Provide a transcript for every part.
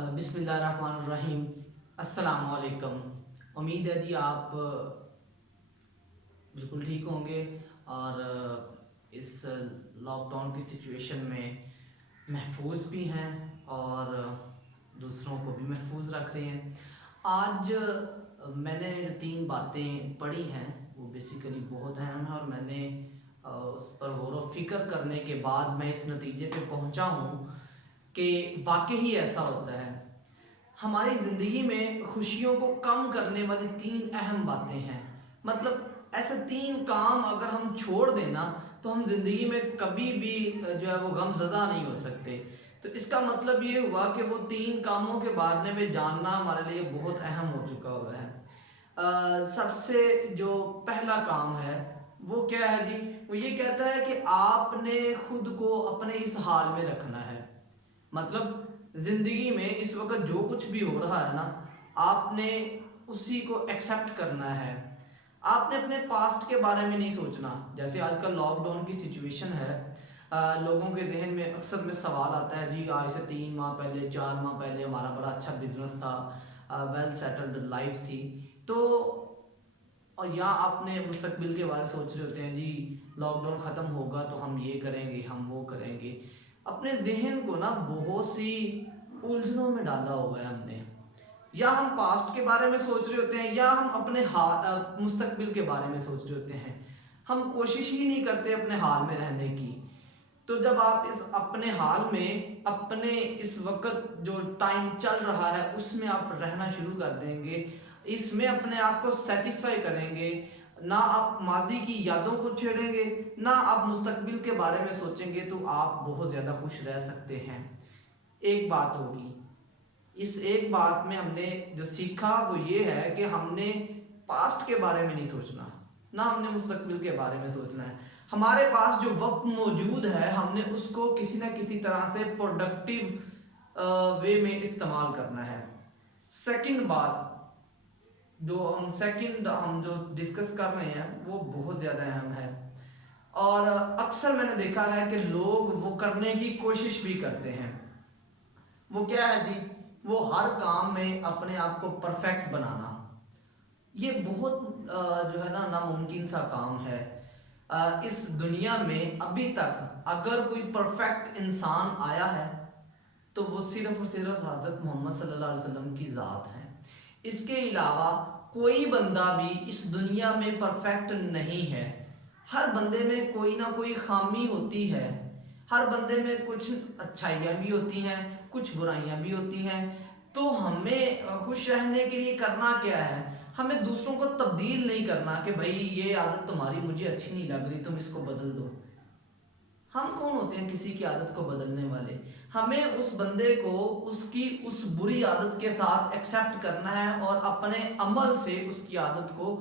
بسم اللہ الرحمن الرحیم۔ السلام علیکم۔ امید ہے جی آپ بالکل ٹھیک ہوں گے اور اس لاک ڈاؤن کی سچویشن میں محفوظ بھی ہیں اور دوسروں کو بھی محفوظ رکھ رہے ہیں۔ آج میں نے جو 3 باتیں پڑھی ہیں وہ بیسیکلی بہت اہم ہیں اور میں نے اس پر غور و فکر کرنے کے بعد میں اس نتیجے پہ پہنچا ہوں کہ واقعی ایسا ہوتا ہے۔ ہماری زندگی میں خوشیوں کو کم کرنے والی 3 اہم باتیں ہیں۔ مطلب ایسے 3 کام اگر ہم چھوڑ دینا تو ہم زندگی میں کبھی بھی جو ہے وہ غم زدہ نہیں ہو سکتے۔ تو اس کا مطلب یہ ہوا کہ وہ 3 کاموں کے بارے میں جاننا ہمارے لیے بہت اہم ہو چکا ہوا ہے۔ سب سے جو پہلا کام ہے وہ کیا ہے جی؟ وہ یہ کہتا ہے کہ آپ نے خود کو اپنے اس حال میں رکھنا ہے۔ مطلب زندگی میں اس وقت جو کچھ بھی ہو رہا ہے نا، آپ نے اسی کو ایکسیپٹ کرنا ہے۔ آپ نے اپنے پاسٹ کے بارے میں نہیں سوچنا۔ جیسے آج کل لاک ڈاؤن کی سچویشن ہے، لوگوں کے ذہن میں اکثر میں سوال آتا ہے جی آج سے 3 ماہ پہلے 4 ماہ پہلے ہمارا بڑا اچھا بزنس تھا، ویل سیٹلڈ لائف تھی، تو اور یا آپ نے مستقبل کے بارے میں سوچ رہے ہوتے ہیں جی لاک ڈاؤن ختم ہوگا تو ہم یہ کریں گے، ہم وہ کریں گے۔ اپنے ذہن کو نا بہت سی الجھنوں میں ڈالا ہوا ہے ہم نے۔ یا ہم پاسٹ کے بارے میں سوچ رہے ہوتے ہیں یا ہم اپنے مستقبل کے بارے میں سوچ رہے ہوتے ہیں۔ ہم کوشش ہی نہیں کرتے اپنے حال میں رہنے کی۔ تو جب آپ اس اپنے حال میں اپنے اس وقت جو ٹائم چل رہا ہے اس میں آپ رہنا شروع کر دیں گے، اس میں اپنے آپ کو سیٹسفائی کریں گے، نہ آپ ماضی کی یادوں کو چھیڑیں گے نہ آپ مستقبل کے بارے میں سوچیں گے، تو آپ بہت زیادہ خوش رہ سکتے ہیں۔ ایک بات ہوگی، اس ایک بات میں ہم نے جو سیکھا وہ یہ ہے کہ ہم نے پاسٹ کے بارے میں نہیں سوچنا، نہ ہم نے مستقبل کے بارے میں سوچنا ہے۔ ہمارے پاس جو وقت موجود ہے ہم نے اس کو کسی نہ کسی طرح سے پروڈکٹیو وے میں استعمال کرنا ہے۔ سیکنڈ بات ہم جو ڈسکس کر رہے ہیں وہ بہت زیادہ اہم ہے، اور اکثر میں نے دیکھا ہے کہ لوگ وہ کرنے کی کوشش بھی کرتے ہیں۔ وہ کیا ہے جی؟ وہ ہر کام میں اپنے آپ کو پرفیکٹ بنانا۔ یہ بہت جو ہے نا ناممکن سا کام ہے۔ اس دنیا میں ابھی تک اگر کوئی پرفیکٹ انسان آیا ہے تو وہ صرف اور صرف حضرت محمد صلی اللہ علیہ وسلم کی ذات ہے۔ اس کے علاوہ کوئی بندہ بھی اس دنیا میں پرفیکٹ نہیں ہے۔ ہر بندے میں کوئی نہ کوئی خامی ہوتی ہے، ہر بندے میں کچھ اچھائیاں بھی ہوتی ہیں، کچھ برائیاں بھی ہوتی ہیں۔ تو ہمیں خوش رہنے کے لیے کرنا کیا ہے؟ ہمیں دوسروں کو تبدیل نہیں کرنا کہ بھائی یہ عادت تمہاری مجھے اچھی نہیں لگ رہی، تم اس کو بدل دو۔ ہم کون ہوتے ہیں کسی کی عادت کو بدلنے والے؟ ہمیں اس بندے کو اس کی اس بری عادت کے ساتھ ایکسیپٹ کرنا ہے اور اپنے عمل سے اس کی عادت کو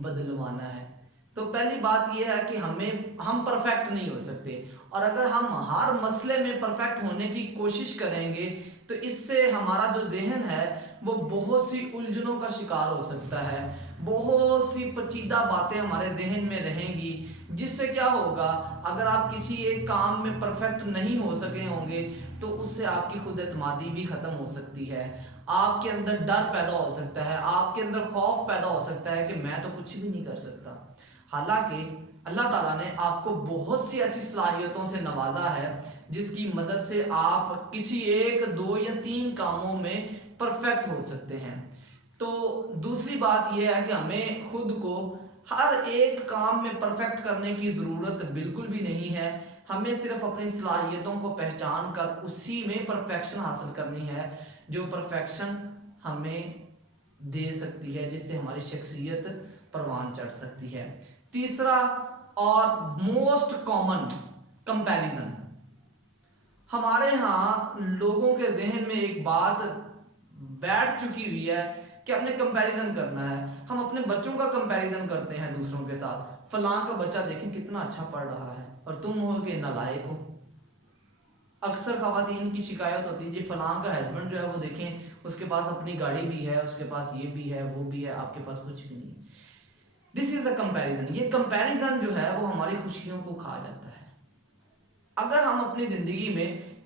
بدلوانا ہے۔ تو پہلی بات یہ ہے کہ ہم پرفیکٹ نہیں ہو سکتے، اور اگر ہم ہر مسئلے میں پرفیکٹ ہونے کی کوشش کریں گے تو اس سے ہمارا جو ذہن ہے وہ بہت سی الجھنوں کا شکار ہو سکتا ہے، بہت سی پیچیدہ باتیں ہمارے ذہن میں رہیں گی، جس سے کیا ہوگا؟ اگر آپ کسی ایک کام میں پرفیکٹ نہیں ہو سکے ہوں گے تو اس سے آپ کی خود اعتمادی بھی ختم ہو سکتی ہے، آپ کے اندر ڈر پیدا ہو سکتا ہے، آپ کے اندر خوف پیدا ہو سکتا ہے کہ میں تو کچھ بھی نہیں کر سکتا۔ حالانکہ اللہ تعالیٰ نے آپ کو بہت سی ایسی صلاحیتوں سے نوازا ہے جس کی مدد سے آپ کسی 1 2 یا 3 کاموں میں پرفیکٹ ہو سکتے ہیں۔ تو دوسری بات یہ ہے کہ ہمیں خود کو ہر ایک کام میں پرفیکٹ کرنے کی ضرورت بالکل بھی نہیں ہے۔ ہمیں صرف اپنی صلاحیتوں کو پہچان کر اسی میں پرفیکشن حاصل کرنی ہے، جو پرفیکشن ہمیں دے سکتی ہے، جس سے ہماری شخصیت پروان چڑھ سکتی ہے۔ تیسرا اور موسٹ کامن، کمپیریزن۔ ہمارے ہاں لوگوں کے ذہن میں ایک بات بیٹھ چکی ہوئی ہے کہ اپنے کمپیریزن کرنا ہے۔ ہم اپنے بچوں کا کمپیریزن کرتے ہیں دوسروں کے ساتھ، فلاں کا بچہ دیکھیں کتنا اچھا پڑھ رہا ہے اور تم ہو کہ نالائق ہو۔ اکثر خواتین کی شکایت ہوتی ہے جی فلاں کا ہسبینڈ جو ہے وہ دیکھیں اس کے پاس اپنی گاڑی بھی ہے، اس کے پاس یہ بھی ہے وہ بھی ہے، آپ کے پاس کچھ بھی نہیں۔ دس از اے کمپیریزن۔ یہ کمپیریزن جو ہے وہ ہماری خوشیوں کو کھا جاتا ہے۔ اگر ہم اپنی زندگی میں